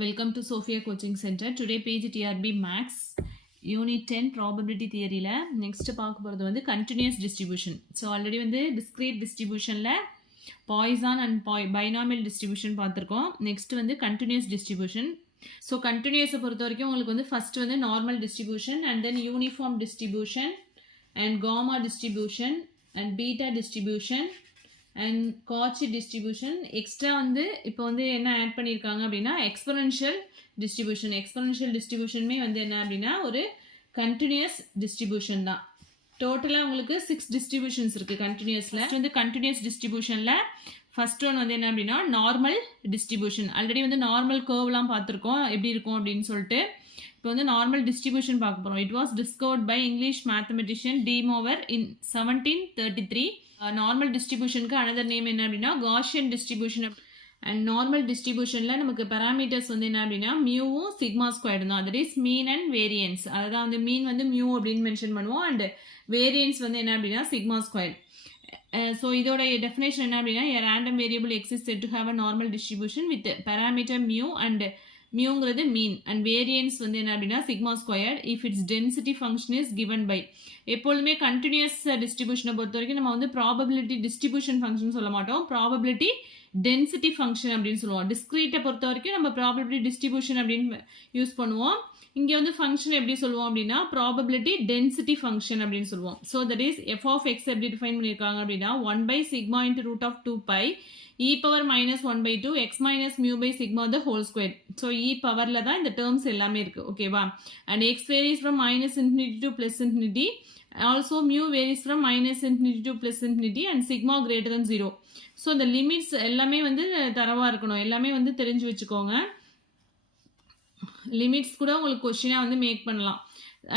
Welcome to Sophia Coaching Center. Today page TRB Max Unit 10 Probability Theory la next பார்க்க போறது வந்து continuous distribution. So already வந்து discrete distributionல Poisson and binomial distribution பார்த்திருக்கோம். Next வந்து continuous distribution. So continuous பொறுத்த வரைக்கும் உங்களுக்கு வந்து first வந்து normal distribution and then uniform distribution and gamma distribution and beta distribution and Cauchy distribution. Extra வந்து இப்போ வந்து என்ன ஆட் பண்ணியிருக்காங்க அப்படின்னா எக்ஸ்பொனென்ஷியல் டிஸ்ட்ரிபியூஷனுமே வந்து என்ன அப்படின்னா ஒரு கண்டினியூஸ் டிஸ்ட்ரிபியூஷன் தான். டோட்டலாக உங்களுக்கு 6 டிஸ்ட்ரிபியூஷன்ஸ் இருக்குது கண்டினியூஸில். வந்து கண்டினியூஸ் டிஸ்ட்ரிபியூஷனில் ஃபர்ஸ்ட் ஒன் வந்து என்ன அப்படின்னா நார்மல் டிஸ்ட்ரிபியூஷன். ஆல்ரெடி வந்து நார்மல் கர்வ்லாம் பார்த்துருக்கோம் எப்படி இருக்கும் அப்படின்னு சொல்லிட்டு. இப்போ வந்து நார்மல் டிஸ்ட்ரிபியூஷன் பார்க்க போகிறோம். It was discovered by English mathematician de Moivre in 1733. Normal டிஸ்ட்ரிபியூஷனுக்கு அனதர் நேம் என்ன அப்படின்னா காஷியன் டிஸ்ட்ரிபியூஷன். அண்ட் நார்மல் டிஸ்ட்ரிபியூஷனில் நமக்கு பேராமீட்டர்ஸ் வந்து என்ன அப்படின்னா மியூவும் சிக்மா ஸ்கொயர்டு தான். That is mean and variance. அதான் வந்து மீன் வந்து மியூ அப்படின்னு மென்ஷன் பண்ணுவோம் அண்ட் வேரியன்ஸ் வந்து என்ன அப்படின்னா சிக்மா ஸ்கொயர். ஸோ இதோட டெஃபினேஷன் என்ன அப்படின்னா a random variable exists said to have a normal distribution with parameter mu and மியூங்கிறது மீன் அண்ட் வேரியன்ஸ் வந்து என்ன அப்படின்னா sigma square if it's density function is given by. எப்பொழுதுமே கண்டினியூஸ் டிஸ்ட்ரிபியூஷனை பொறுத்த வரைக்கும் நம்ம வந்து ப்ராபபிலிட்டி டிஸ்ட்ரிபியூஷன் ஃபங்க்ஷன் சொல்ல மாட்டோம், ப்ராபபிலிட்டி டென்சிட்டி ஃபங்க்ஷன் அப்படின்னு சொல்லுவோம். டிஸ்கிரீட்டை பொறுத்த வரைக்கும் நம்ம ப்ராபபிலிட்டி டிஸ்ட்ரிபியூஷன் அப்படின்னு யூஸ் பண்ணுவோம். இங்கே வந்து ஃபங்க்ஷன் எப்படி சொல்லுவோம் அப்படின்னா ப்ராபபிலிட்டி டென்சிட்டி ஃபங்க்ஷன் அப்படின்னு சொல்லுவோம். So that is F of X எப்படி டிஃபைன் பண்ணியிருக்காங்க அப்படின்னா 1/σ × √2π e power minus 1/2 x minus mu by sigma the whole square. So e powerல தான் இந்த terms எல்லாமே இருக்கு. ஓகேவா? And x varies from minus infinity to plus infinity. Also mu varies from minus infinity to plus infinity and sigma greater than 0. So the limits எல்லாமே வந்து தரவா இருக்கணும். எல்லாமே வந்து தெரிஞ்சு வச்சுக்கோங்க. லிமிட்ஸ் கூட உங்களுக்கு கொஸ்டினா வந்து மேக் பண்ணலாம்.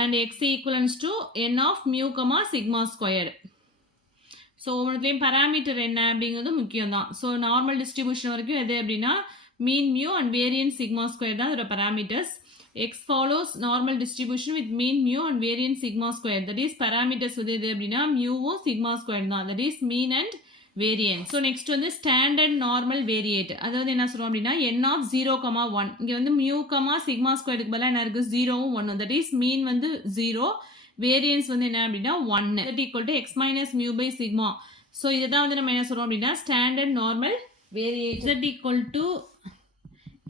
And x equivalents to n of mu, sigma squared. So ஒவ்வொருத்தையும் பேராமீட்டர் என்ன அப்படிங்கிறது முக்கியம் தான். ஸோ நார்மல் டிஸ்ட்ரிபியூஷன் வரைக்கும் எது அப்படின்னா mean mu and variance sigma square தான் அதோட parameters. X follows normal distribution with mean mu and variance sigma square. That is parameters வந்து எது அப்படின்னா மியூவும் சிக்மா ஸ்கொயர் தான். That is mean and variance. So next வந்து ஸ்டாண்டர்ட் நார்மல் வேரியேட். அதாவது என்ன சொல்றோம் அப்படின்னா n of 0,1. இங்கே வந்து மியூ சிக்மா ஸ்கொயருக்கு பதிலாக என்ன இருக்குது 0வும் 1. தட் இஸ் மீன் வந்து 0, வேரியன்ஸ் வந்து என்ன அப்படின்னா 1 that equal to x minus mu by sigma. So இதுதான் வந்து நம்ம என்ன சொல்றோம் அப்படின்னா standard normal வேரியேட் that equal to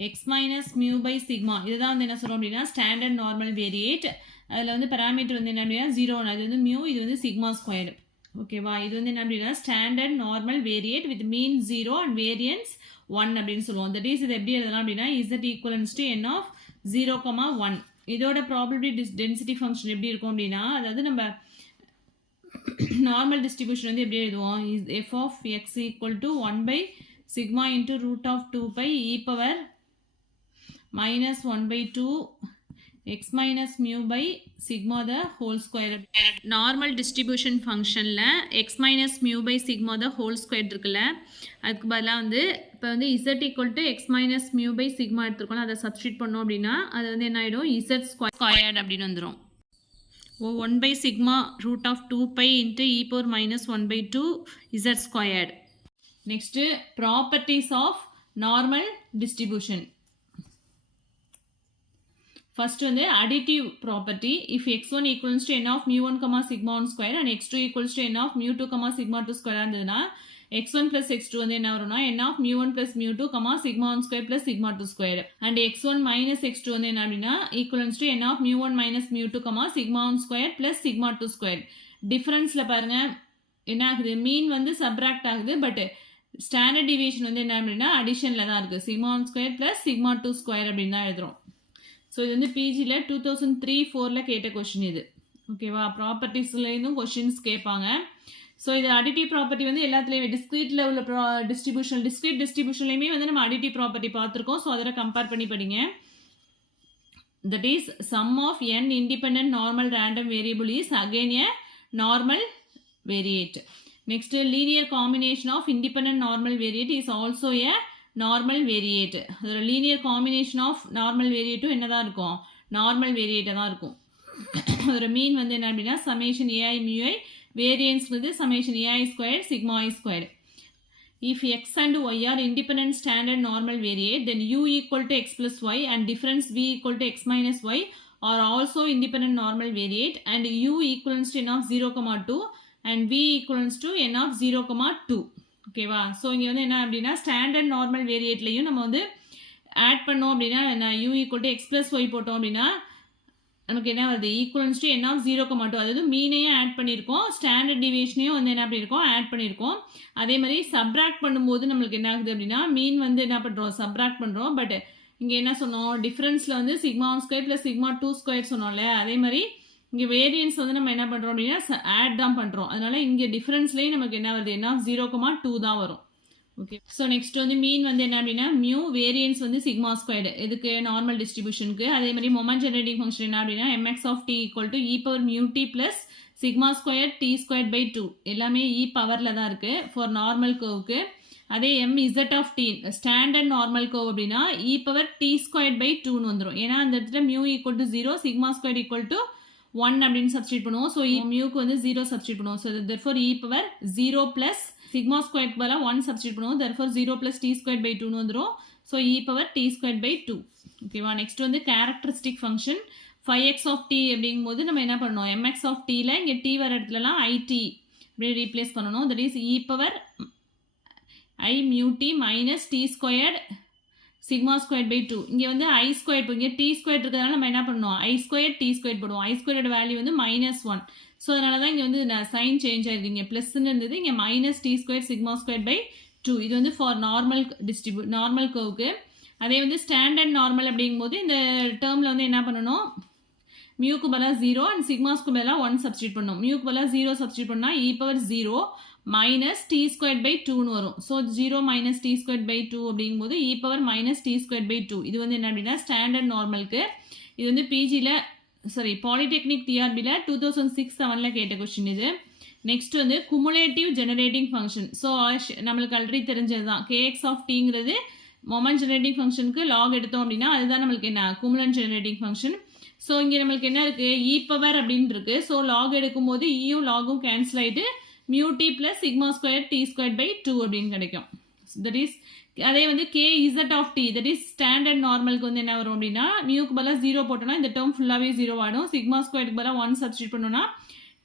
x minus mu by sigma. இதுதான் வந்து என்ன சொல்றோம் அப்படின்னா ஸ்டாண்டர்ட் நார்மல் வேரியேட். அதில் வந்து பேராமீட்டர் வந்து என்ன அப்படின்னா 0, அது வந்து மியூ, இது வந்து சிக்மா ஸ்கொயர். ஓகேவா? இது வந்து என்ன அப்படின்னா standard normal வேரியேட் with mean 0 and variance 1 அப்படின்னு சொல்லுவோம். தட் இஸ் இது எப்படி எழுதலாம் அப்படின்னா z equivalents to n of 0,1. இதோட ப்ராபபிலிட்டி டென்சிட்டி ஃபங்க்ஷன் எப்படி இருக்கும் அப்படின்னா அதாவது நம்ம நார்மல் டிஸ்ட்ரிபியூஷன் வந்து எப்படி எழுதுவோம் f of x equal to 1/σ × √2π e power minus 1/2 x minus mu by sigma the whole square. Normal distribution ஃபங்க்ஷனில் x minus mu by sigma the whole square இருக்குல்ல, அதுக்கு பதிலாக வந்து இப்போ வந்து z equal to x minus mu by sigma எடுத்துருக்கோம். அதை substitute பண்ணோம் அப்படின்னா அது வந்து என்ன ஆகிடும் z squared அப்படின்னு வந்துடும். 1/σ √2π × e power minus 1/2 z squared. Next properties of normal distribution. First வந்து additive property. If x1 equals to n of mu1, sigma 1 square and x2 equals to n of mu2, sigma 2 square இருந்ததுன்னா x1 plus x2 வந்து என்ன வரும்னா n of mu1 plus mu2, sigma 1 square plus sigma 2 square. And x1 minus x2 வந்து என்ன அப்படின்னா equals to n of mu1 minus mu2, sigma 1 square plus sigma 2 square. டிஃபரன்ஸில் பாருங்க என்ன ஆகுது, மீன் வந்து சப்ராக்ட் ஆகுது, பட் ஸ்டாண்டர்ட் டிவியேஷன் வந்து என்ன அப்படின்னா அடிஷனில் தான் இருக்குது. sigma 1 square plus sigma 2 square அப்படின்னு தான் எழுதுறோம். ஸோ இது வந்து பிஜியில் 2003-04 கேட்ட கொஷின் இது. ஓகேவா? ப்ராப்பர்ட்டிஸ்லேருந்தும் கொஷின்ஸ் கேட்பாங்க. ஸோ இது அடிட்டிவ் ப்ராப்பர்ட்டி வந்து எல்லாத்துலேயுமே டிஸ்கிரீட்டில் உள்ள டிஸ்கிரீட் டிஸ்ட்ரிபியூஷன்லையுமே வந்து நம்ம அடிட்டிவ் ப்ராப்பர்ட்டி பார்த்துருக்கோம். ஸோ அதோட கம்பேர் பண்ணி படிங்க. That is sum of n independent normal random variable is again a normal variate. Next linear combination of independent normal variate is also a normal variate. அதோட linear combination of normal வேரியேட்டும் என்ன தான் இருக்கும், normal வேரியேட்டாக தான் இருக்கும். அதோட மீன் வந்து என்ன அப்படின்னா சமேஷன் ஏஐ மியூஐ, வேரியன்ஸ் வந்து summation AI square sigma I square. if x and y are independent standard normal variate, then u equal to x plus y and difference v equal to x minus y are also independent normal variate, and u equals to n of 0, 2 and v equals to n of 0, 2. ஓகேவா? So இங்கே வந்து என்ன அப்படின்னா standard normal வேரியேட்லையும் நம்ம வந்து add பண்ணோம் அப்படின்னா நான் u equal to X plus Y போட்டோம் அப்படின்னா நமக்கு என்ன வருது ஈக்குவல்ஸ் டு n ஆஃப் 0, 2. அதாவது மீனையும் ஆட் பண்ணியிருக்கோம், ஸ்டாண்டர்ட் டிவியேஷனையும் வந்து என்ன பண்ணியிருக்கோம் ஆட் பண்ணியிருக்கோம். அதே மாதிரி சப்ராக்ட் பண்ணும்போது நம்மளுக்கு என்ன ஆகுது அப்படின்னா மீன் வந்து என்ன பண்ணுறோம் சப்ராக்ட் பண்ணுறோம். பட் இங்கே என்ன சொன்னோம் டிஃப்ரென்ஸில் வந்து sigma 1 square plus sigma 2 square சொன்னோம்ல, அதே மாதிரி இங்கே வேரியன்ஸ் வந்து நம்ம என்ன பண்ணுறோம் அப்படின்னா ஆட் தான் பண்ணுறோம். அதனால இங்கே டிஃப்ரென்ஸ்லேயும் நமக்கு என்ன வருது n ஆஃப் 0, 2 தான் வரும். ஓகே, ஸோ நெக்ஸ்ட் வந்து மீன் வந்து என்ன அப்படின்னா மியூ, வேரியன்ஸ் வந்து சிக்மா ஸ்கொயர்டு, இதுக்கு நார்மல் டிஸ்ட்ரிபியூஷனுக்கு. அதே மாதிரி மொமெண்ட் ஜெனரேட்டிங் ஃபங்க்ஷன் என்ன அப்படின்னா mx of T equal to E power mu D plus sigma square D square by 2, எல்லாமே இ பவரில் தான் இருக்குது ஃபார் நார்மல் கர்வுக்கு. அதே M Z of t standard normal curve அப்படின்னா e power t square by 2ன்னு வந்துடும். ஏன்னா அந்த இடத்துல mu equal to 0, sigma square equal to 1 அப்படின்னு சப்ஸ்டியூட் பண்ணுவோம். ஸோ மியூக்கு வந்து 0 சப்ஸ்டியூட் பண்ணுவோம். So therefore e power 0 plus sigma ஸ்கொயருக்கு பதிலாக 1 சப்ஸ்டியூட் பண்ணுவோம். therefore 0 plus t square by 2ன்னு வந்துடும். So e power t square by 2. ஓகேவா? நெக்ஸ்ட் வந்து characteristic function 5x of D அப்படிங்கும்போது நம்ம என்ன பண்ணணும் mx ஆஃப் டியில் இங்கே டி வர இடத்துலலாம் ஐடி அப்படியே ரீப்ளேஸ் பண்ணணும். That is E power I mu T minus T squared sigma square by 2. இங்கே வந்து ஐ ஸ்கொயர், இப்போ இங்கே டி ஸ்கொயர் இருக்கிறதுனால நம்ம என்ன பண்ணணும் ஐ ஸ்கொயர் டி ஸ்கொயர் போடுவோம். ஐ ஸ்கொயரோட வேல்யூ வந்து -1. ஸோ அதனால தான் இங்கே வந்து சைன் சேஞ்ச் ஆயிருக்கு. இங்கே ப்ளஸ்ன்னு இருந்தது, இங்கே minus D square sigma square by 2. இது வந்து ஃபார் நார்மல் கர்வுக்கு. அதே வந்து ஸ்டாண்டர்ட் நார்மல் அப்படிங்கும்போது இந்த டேர்மில் வந்து என்ன பண்ணணும் மியூக்கு பதிலாக 0 அண்ட் சிக்மாஸ்க்கு பதிலாக 1 சப்ஸ்டியூட் பண்ணணும். மியூக்கு பதிலாக 0 சப்ஸ்டியூட் பண்ணால் e power 0 minus D square by 2ன்னு வரும். So 0 minus D square by 2 அப்படிங்கும்போது e power minus D square by 2. இது வந்து என்ன அப்படின்னா ஸ்டாண்டர்ட் நார்மலுக்கு. இது வந்து பிஜியில் பாலிடெக்னிக் டிஆர்பியில் 2006-07 கேட்ட கொஸ்டின் இது. நெக்ஸ்ட் வந்து குமுலேட்டிவ் ஜெனரேட்டிங் ஃபங்க்ஷன். ஸோ நம்மளுக்கு ஆல்ரெடி தெரிஞ்சது தான் கேஎக்ஸ் ஆஃப் டிங்கிறது மொமெண்ட் ஜெனரேட்டிங் ஃபங்க்ஷனுக்கு லாக் எடுத்தோம் அப்படின்னா அதுதான் நம்மளுக்கு என்ன குமுலன்ட் ஜெனரேட்டிங் ஃபங்க்ஷன். ஸோ இங்கே நம்மளுக்கு என்ன இருக்குது இ பவர் அப்படின்னு இருக்குது. ஸோ லாக் எடுக்கும்போது ஈயும் லாகும் கேன்சல் ஆகிட்டு mu D plus sigma square D square by 2 அப்படின்னு கிடைக்கும். தட் இஸ் அதே வந்து K Z of t that is standard நார்மலுக்கு வந்து என்ன வரும் அப்படின்னா மியூக்கு பதிலாக 0 போட்டோம்னா இந்த டேர்ம் ஃபுல்லாகவே 0 ஆகிடும். சிக்மா ஸ்கொயருக்கு பதிலாக 1 சப்ஸ்டியூட் பண்ணோம்னா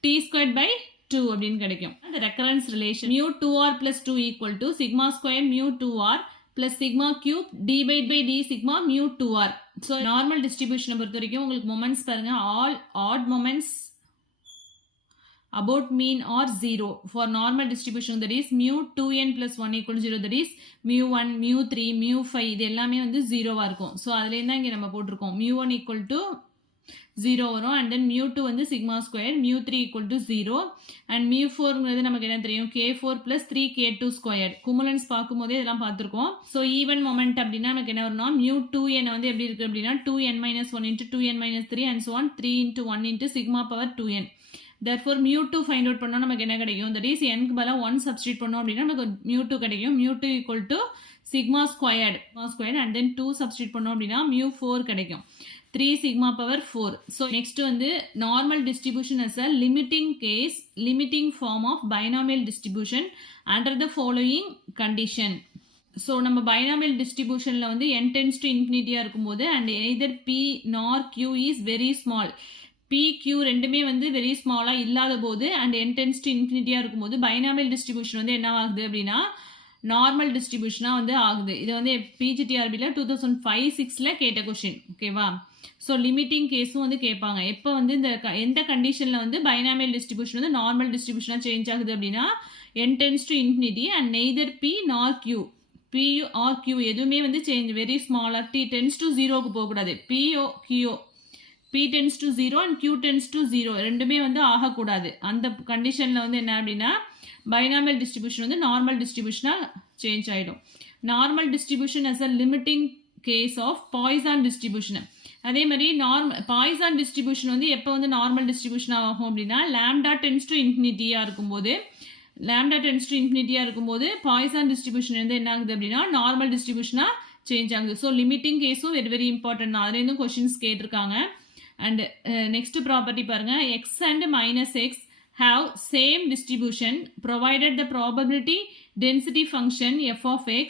டி ஸ்கொயர் பை 2 அப்படின்னு கிடைக்கும். அந்த recurrence relation mu 2r plus 2 equal to sigma square mu 2r plus sigma cube d by d sigma mu 2r. So normal distribution பொறுத்த வரைக்கும் உங்களுக்கு moments பாருங்க all odd moments about mean or 0 for normal distribution that is mu 2n plus 1 equal to 0 that is mu 1 mu 3 mu 5 இது எல்லாமே வந்து 0வா இருக்கும். So அதுலேருந்து தான் இங்கே நம்ம போட்டிருக்கோம் mu 1 equal to 0 வரும் and then mu 2 வந்து sigma square mu 3 equal to 0 and mu 4ங்கிறது நமக்கு என்ன தெரியும் k4 plus 3k2 squared. குமுலன்ஸ் பார்க்கும்போதே இதெல்லாம் பார்த்துருக்கோம். ஸோ ஈவன் மொமெண்ட் அப்படின்னா நமக்கு என்ன வரும்னா mu 2n வந்து எப்படி இருக்குது அப்படின்னா 2n minus 1 into 2n minus 3 and so on 3 into 1 into sigma power 2n. therefore mu 2 find out பண்ணோம் நமக்கு என்ன கிடைக்கும் that is n க்கு பதிலாக 1 substitute பண்ணோம் அப்படின்னா நமக்கு mu 2 கிடைக்கும். mu 2 equal to sigma squared and then 2 substitute பண்ணோம் அப்படின்னா mu 4 கிடைக்கும். 3 sigma power 4. So next வந்து normal distribution as a limiting form of binomial distribution under the following condition. So நம்ம binomial distributionல வந்து n tends to infinity இருக்கும்போது and either p nor q is very small. p q ரெண்டுமே வந்து very ஸ்மாலாக இல்லாத போது and n tends to infinity இருக்கும்போது binomial distribution வந்து என்ன ஆகுது அப்படின்னா நார்மல் டிஸ்ட்ரிபியூஷனாக வந்து ஆகுது. இது வந்து பிஜிடிஆர்பியில் 2005-06 கேட்ட கொஷின். ஓகேவா? ஸோ லிமிட்டிங் கேஸும் வந்து கேட்பாங்க. எப்போ வந்து இந்த எந்த கண்டிஷனில் வந்து பைனாமியல் டிஸ்ட்ரிபியூஷன் வந்து நார்மல் டிஸ்ட்ரிபியூஷனாக சேஞ்ச் ஆகுது அப்படின்னா n tends to infinity and neither p nor q or q எதுவுமே வந்து சேஞ்ச் வெரி ஸ்மாலாக t tends to 0க்கு போகக்கூடாது. p tends to 0 and q tends to 0 ரெண்டுமே வந்து ஆகக்கூடாது. அந்த கண்டிஷனில் வந்து என்ன அப்படின்னா பைனாமியல் டிஸ்ட்ரிபியூஷன் வந்து நார்மல் டிஸ்ட்ரிபியூஷனாக சேஞ்ச் ஆகிடும். Normal distribution as a limiting case of Poisson distribution. அதே மாதிரி பாய்சான் டிஸ்ட்ரிபியூஷன் வந்து எப்போ வந்து நார்மல் டிஸ்ட்ரிபியூஷன் ஆகும் அப்படின்னா லாம்டா டென்ஸ் டு இன்ஃபினிட்டியாக இருக்கும்போது பாய்சான் டிஸ்ட்ரிபியூஷன் வந்து என்ன ஆகுது அப்படின்னா நார்மல் டிஸ்ட்ரிபியூஷனாக சேஞ்ச் ஆகுது. ஸோ லிமிட்டிங் கேஸும் வெரி வெரி இம்பார்ட்டன்ட் தான். அதுலேருந்து கொஷின்ஸ் கேட்டிருக்காங்க. அண்ட் நெக்ஸ்ட் ப்ராப்பர்ட்டி பாருங்கள் x and minus x have same distribution provided the probability density function f of x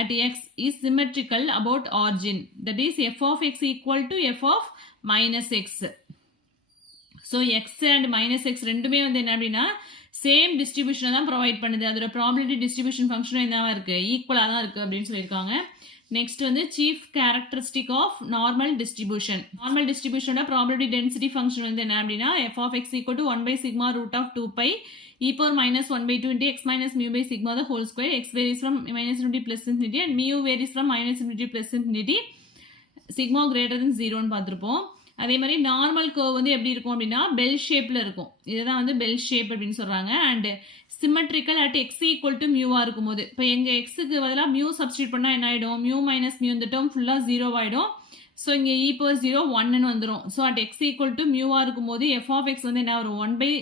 at x is symmetrical about origin. That is f of x equal to f of minus x. So x and minus x ரெண்டுமே வந்து என்ன அப்படின்னா same டிஸ்ட்ரிபியூஷனை தான் provide பண்ணுது. அதோட probability distribution ஃபங்க்ஷனும் என்னவா இருக்குது, ஈக்குவலாக தான் இருக்குது அப்படின்னு சொல்லியிருக்காங்க. நெக்ஸ்ட் வந்து chief characteristic of normal distribution. Normal டிஸ்ட்ரிபியூஷனோட ப்ராபபிலிட்டி டென்சிட்டி ஃபங்க்ஷன் வந்து என்ன அப்படின்னா f of x equal to 1 by sigma root of 2 pi e power minus 1 by 2 into x minus mu by sigma the whole square. X varies from minus infinity plus infinity and mu varies from minus infinity plus infinity. Sigma greater than 0 ன்னு பார்த்துருப்போம். அதே மாதிரி normal curve வந்து எப்படி இருக்கும் அப்படின்னா bell ஷேப்பில் இருக்கும். இதுதான் வந்து பெல் ஷேப் அப்படின்னு சொல்கிறாங்க. And symmetrical at X equal to மியூவாக இருக்கும்போது, இப்போ எங்கள் எக்ஸுக்கு பதிலாக மியூ சப்ஸ்டியூட் பண்ணால் என்ன ஆகிடும், மியூ மைனஸ் மியூ இந்த டேர்ம் ஃபுல்லாக 0 ஆகிடும். ஸோ இங்கே e power 0 1ன்னு வந்துடும். So at X equal to மியூவாக இருக்கும்போது எஃப் ஆஃப் எக்ஸ் வந்து என்ன வரும், 1 by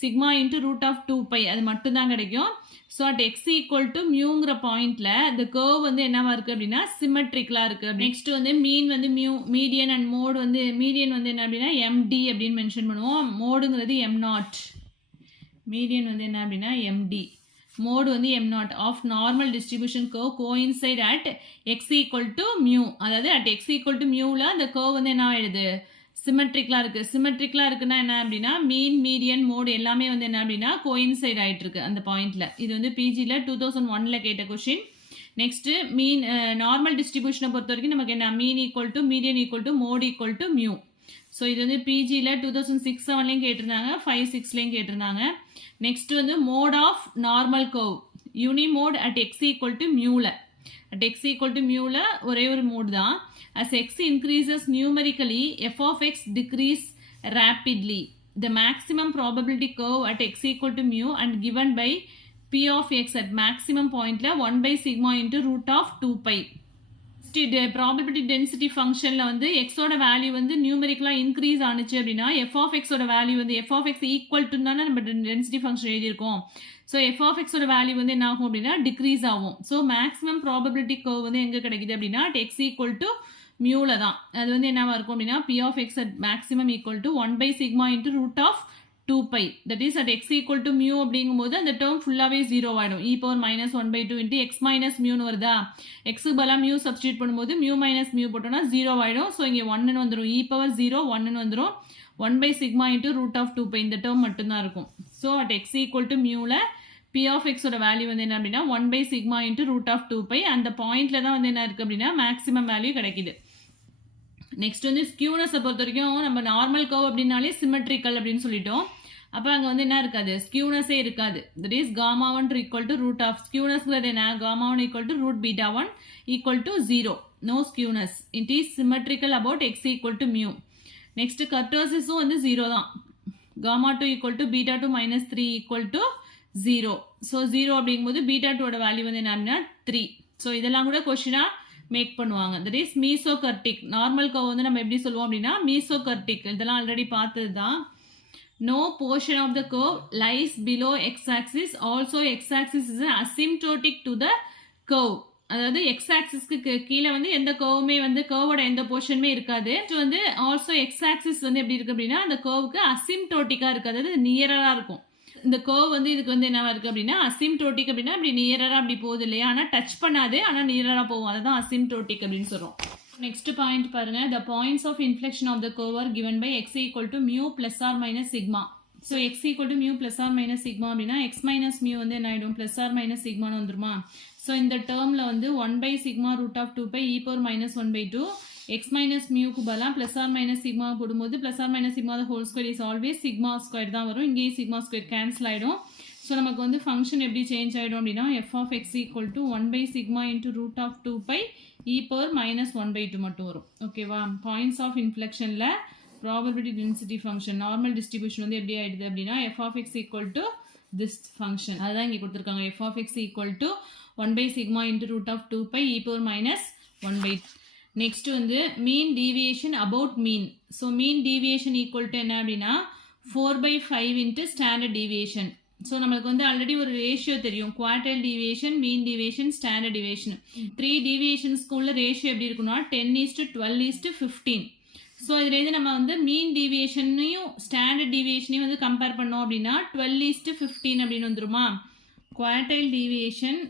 sigma into root of 2 pi அது மட்டும்தான் கிடைக்கும். So at X equal to மியூங்கிற பாயிண்ட்ல இந்த கர்வ் வந்து என்னவா இருக்கு அப்படின்னா சிமெட்ரிக்கலாக இருக்கு. நெக்ஸ்ட் வந்து மீன் வந்து மியூ, மீடியன் அண்ட் மோட் வந்து மீடியன் வந்து என்ன அப்படின்னா எம்டி அப்படின்னு மென்ஷன் பண்ணுவோம். மோடுங்கிறது m0, மீடியன் வந்து என்ன அப்படின்னா எம்டி, மோடு வந்து m0 of normal distribution curve coincide at X equal to mu. அதாவது அட் எக்ஸ் ஈக்குவல் டு மியூவில் அந்த கர்வ் வந்து என்ன ஆயிடுது, சிமெட்ரிக்கலாக இருக்குது. சிமெட்ரிக்கலாக இருக்குன்னா என்ன அப்படின்னா மீன், மீடியன், மோடு எல்லாமே வந்து என்ன அப்படின்னா கோயின்சைட் ஆகிட்டு இருக்கு அந்த பாயிண்ட்ல. இது வந்து பிஜியில் 2001 கேட்ட கொஷின். நெக்ஸ்ட்டு மீன் நார்மல் டிஸ்ட்ரிபியூஷனை பொறுத்த வரைக்கும் நமக்கு என்ன, mean equal to median equal to mode equal to mu. So இது வந்து பிஜியில் 2006-07 கேட்டிருந்தாங்க, 5-6 கேட்டிருந்தாங்க. நெக்ஸ்ட் வந்து mode of normal curve unimodal at X equal to மியூவில். அட் எக்ஸ் ஈக்குவல் டு மியூவில் ஒரே ஒரு மோட் தான். As x increases numerically, f of x decrease rapidly. The maximum probability curve at x equal to mu and given by p of x at maximum point la 1 by sigma into root of 2 pi. Probability density function la வந்து x ஓட value வந்து நியூமெரிக்கலா increase ஆனிச்சு அப்படின்னா f of x ஓட value வந்து f of x equal to தானே நம்ம density function எழுதியிருக்கோம். ஸோ f of x ஓட வேல்யூ வந்து என்ன ஆகும் அப்படின்னா டிக்ரீஸ் ஆகும். ஸோ மேக்ஸிமம் ப்ராபபிலிட்டி கர்வ் வந்து எங்கே கிடைக்குது அப்படின்னா x ஈக்குவல் டு மியூல தான். அது வந்து என்னவா இருக்கும் அப்படின்னா p of x at maximum equal to 1 by sigma into root of 2 pi. That is at x equal to mu அப்படிங்கும்போது அந்த டேர்ம் ஃபுல்லாகவே 0 ஆகிடும். e power minus 1 by 2 into x minus மியூன்னு வருதா, எக்ஸுக்கு பதிலாக மியூ சப்ஸ்டியூட் பண்ணும்போது மியூ மைனஸ் மியூ போட்டோம்னா 0 ஆகிடும். ஸோ இங்கே 1ன்னு வந்துடும், e power 0 1ன்னு வந்துடும். 1 by sigma into root of 2 pi இந்த டேர்ம் மட்டும்தான் இருக்கும். So at x equal to மியூவில் p of x ஓட வேல்யூ வந்து என்ன அப்படின்னா 1 by sigma into root of 2 pi. அந்த பாயிண்ட்ல தான் வந்து என்ன இருக்குது அப்படின்னா மேக்ஸிமம் வேல்யூ கிடைக்குது. நெக்ஸ்ட் வந்து ஸ்கியூனஸை பொறுத்த வரைக்கும் நம்ம நார்மல் கர்வ் அப்படின்னாலே சிமெட்ரிக்கல் அப்படின்னு சொல்லிட்டோம். அப்போ அங்கே வந்து என்ன இருக்காது, ஸ்கியூனஸே இருக்காது. That is gamma 1 equal to root of ஸ்கியூனஸ்ங்கிறது என்ன, gamma 1 equal to root beta 1 equal to 0. No skewness. It is symmetrical about x equal to mu. Next கர்டோசிஸும் வந்து 0 தான். Gamma 2 equal to beta 2 minus 3 equal to 0. So 0 அப்படிங்கும்போது beta 2ஓட value வந்து என்ன அப்படின்னா 3. So இதெல்லாம் கூட கொஸ்டினாக மேக் பண்ணுவாங்க. That is mesokurtic. Normal curve வந்து நம்ம எப்படி சொல்லுவோம் அப்படின்னா மீசோகர்டிக். இதெல்லாம் ஆல்ரெடி பார்த்தது தான். No portion of the curve lies below X axis. Also X axis is asymptotic to the curve. அதாவது எக்ஸ் ஆக்சிஸ்க்கு கீழே வந்து எந்த கர்வுமே வந்து கர்வோட எந்த போர்ஷனுமே இருக்காது. வந்து ஆல்சோ எக்ஸ் ஆக்சிஸ் வந்து எப்படி இருக்கு அப்படின்னா அந்த கர்வுக்கு அசிம்டோட்டிக்கா இருக்காது, அதாவது நியரா இருக்கும். இந்த கர்வ் வந்து இதுக்கு வந்து என்னவா இருக்கு அப்படின்னா அசிம்டோட்டிக் அப்படின்னா அப்படி நியரா அப்படி போகுது இல்லையா, ஆனால் டச் பண்ணாது, ஆனால் நியரா போகும். அதுதான் அசிம்டோட்டிக் அப்படின்னு சொல்றோம். நெக்ஸ்ட் பாயிண்ட் பாருங்க, the points of inflection of the curve are given by x equal to mu plus or minus sigma. So x equal to mu plus or minus sigma அப்படின்னா x minus mu வந்து என்ன ஆயிடும், plus or minus sigmaன்னு வந்துருமா. So இந்த டேர்ம்ல வந்து 1 by sigma root of 2 pi e power minus 1 by 2 x minus muக்கு பதிலாக plus or minus sigma போடும்போது plus or minus sigma the whole square is always sigma square தான் வரும். இங்கேயே sigma square கேன்சல் ஆகிடும். So நமக்கு வந்து ஃபங்க்ஷன் எப்படி change ஆகிடும் அப்படின்னா f of x equal to 1 by sigma into root of 2 pi e power minus 1 by 2 மட்டும் வரும். ஓகேவா. பாயிண்ட்ஸ் ஆஃப் இன்ஃப்ளெக்ஷனில் probability density function normal distribution வந்து எப்படி ஆயிடுது அப்படின்னா f of x equal to this function. அதுதான் இங்கே கொடுத்துருக்காங்க. f of x equal to 1 by sigma into root of 2 pi e power minus 1 by 2. Next வந்து mean deviation about mean. So mean deviation equal to என்ன அப்படின்னா 4/5 into standard deviation. So நம்மளுக்கு வந்து already ஒரு ratio தெரியும், quartile deviation, மீன் deviation, standard deviation. 3 டீவியேஷன்ஸ்க்கு உள்ள ratio எப்படி இருக்குன்னா 10:12:15. ஸோ இதுலேருந்து நம்ம வந்து மீன் டீவியேஷனையும் ஸ்டாண்டர்ட் டீவியேஷனையும் வந்து கம்பேர் பண்ணோம் அப்படின்னா 12:15 அப்படின்னு வந்துருமா. Quartile deviation,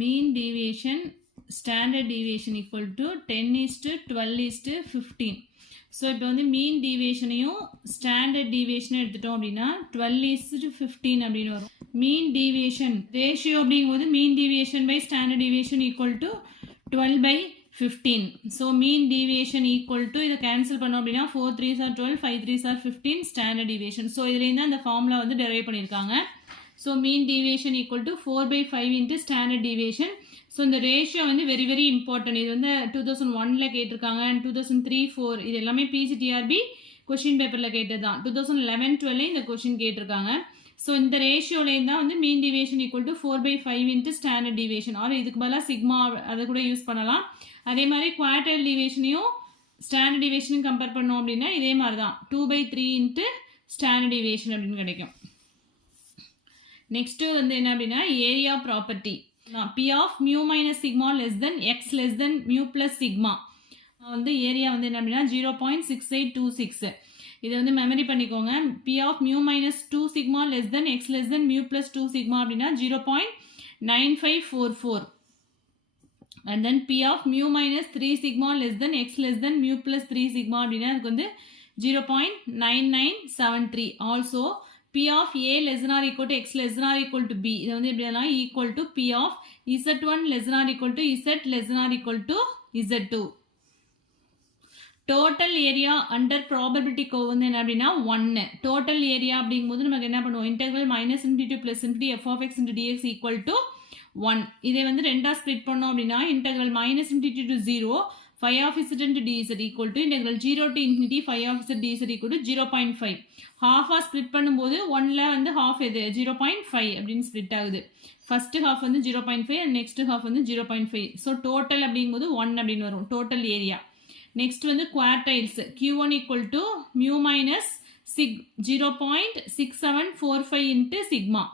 mean deviation, standard deviation equal to 10:12:15. So இப்போ வந்து மீன் டீவியேஷனையும் ஸ்டாண்டர்ட் டீவியேஷனும் எடுத்துட்டோம் அப்படின்னா 12:15 அப்படின்னு வரும். மீன் டீவியேஷன் ரேஷியோ அப்படிங்கும்போது mean deviation by standard deviation equal to 12/15. So mean deviation equal to இதை கேன்சல் பண்ணோம் அப்படின்னா 4 3s are 12, 5 3s are 15 standard deviation. So இதுலேருந்து அந்த ஃபார்முலா வந்து டெரைவ் பண்ணியிருக்காங்க. So mean deviation equal to 4/5 into standard deviation. So இந்த ratio வந்து very very important. இது வந்து 2001 கேட்டிருக்காங்க அண்ட் 2003-4 இது எல்லாமே பிஜிடிஆர்பி கொஷின் பேப்பரில் கேட்டது தான். 2011-12 இந்த கொஷின் கேட்டிருக்காங்க. ஸோ இந்த ரேஷியோலேருந்து தான் வந்து mean deviation equal to 4/5 into standard deviation, or இதுக்கு பதிலாக சிக்மா அதை கூட யூஸ் பண்ணலாம். அதே மாதிரி குவார்டைல் டிவியேஷனையும் ஸ்டாண்டர்ட் டிவியேஷனையும் கம்பேர் பண்ணோம் அப்படின்னா இதே மாதிரி தான் 2/3 இன்ட்டு ஸ்டாண்டர்ட் டிவியேஷன் அப்படின்னு கிடைக்கும். நெக்ஸ்ட்டு வந்து என்ன அப்படின்னா area property. P of mu minus sigma less than x less than mu plus sigma வந்து ஏரியா வந்து என்ன அப்படின்னா 0.6826. இதை வந்து மெமரி பண்ணிக்கோங்க. P of mu minus 2 sigma less than x less than mu plus 2 sigma அப்படின்னா 0.9544. and then P of mu minus 3 sigma less than x less than mu plus 3 sigma அப்படின்னா அதுக்கு வந்து 0.9973. also P of A less than or equal to x less than or equal to B. இது வந்து எப்படின்னா equal to P of Z1 less than or equal to Z less than or equal to Z2. Total area under probability curve வந்து என்ன அப்படின்னா 1. Total area அப்படிங்கும்போது நமக்கு என்ன பண்ணுவோம், integral minus infinity to plus infinity f of x into dx equal to 1. இதை வந்து ரெண்டா ஸ்ப்ளிட் பண்ணோம் அப்படின்னா integral minus infinity to 0 phi of z into dz equal to integral 0 to infinity phi of z dz equal to 0.5. ஹாஃபாக split பண்ணும்போது 1ல் வந்து half எது 0.5 அப்படின்னு ஸ்ப்ளிட் ஆகுது. ஃபர்ஸ்ட் ஹாஃப் வந்து 0.5 அண்ட் நெக்ஸ்ட் ஹாஃப் வந்து 0.5. ஸோ டோட்டல் அப்படிங்கும்போது 1 அப்படின்னு வரும் டோட்டல் ஏரியா. நெக்ஸ்ட் வந்து quartiles Q1 equal to mu minus 0.6745 into sigma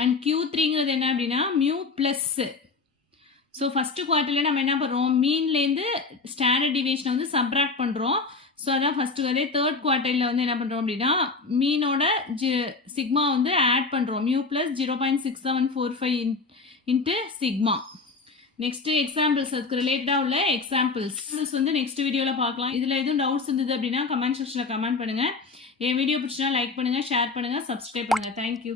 and Q3ங்கிறது என்ன அப்படின்னா மியூ ப்ளஸ். ஸோ ஃபஸ்ட்டு குவார்ட்டரில் நம்ம என்ன பண்ணுறோம், மீன்லேருந்து ஸ்டாண்டர்ட் டிவியேஷனை வந்து சப்ராக்ட் பண்ணுறோம். ஸோ அதான் ஃபஸ்ட்டு அதே தேர்ட் குவார்ட்டரில் வந்து என்ன பண்ணுறோம் அப்படின்னா மீனோட சிக்மா வந்து ஆட் பண்ணுறோம் mu plus 0.6745 into sigma. Next examples, அதுக்கு ரிலேட்டடாக உள்ள எக்ஸாம்பிள்ஸ் வந்து நெக்ஸ்ட் வீடியோவில் பார்க்கலாம். இதில் எதுவும் டவுட்ஸ் இருந்தது அப்படின்னா கமெண்ட் செக்ஷனில் கமெண்ட் பண்ணுங்கள். என் வீடியோ பிடிச்சினா லைக் பண்ணுங்கள், ஷேர் பண்ணுங்கள், சப்ஸ்கிரைப் பண்ணுங்கள். தேங்க்யூ.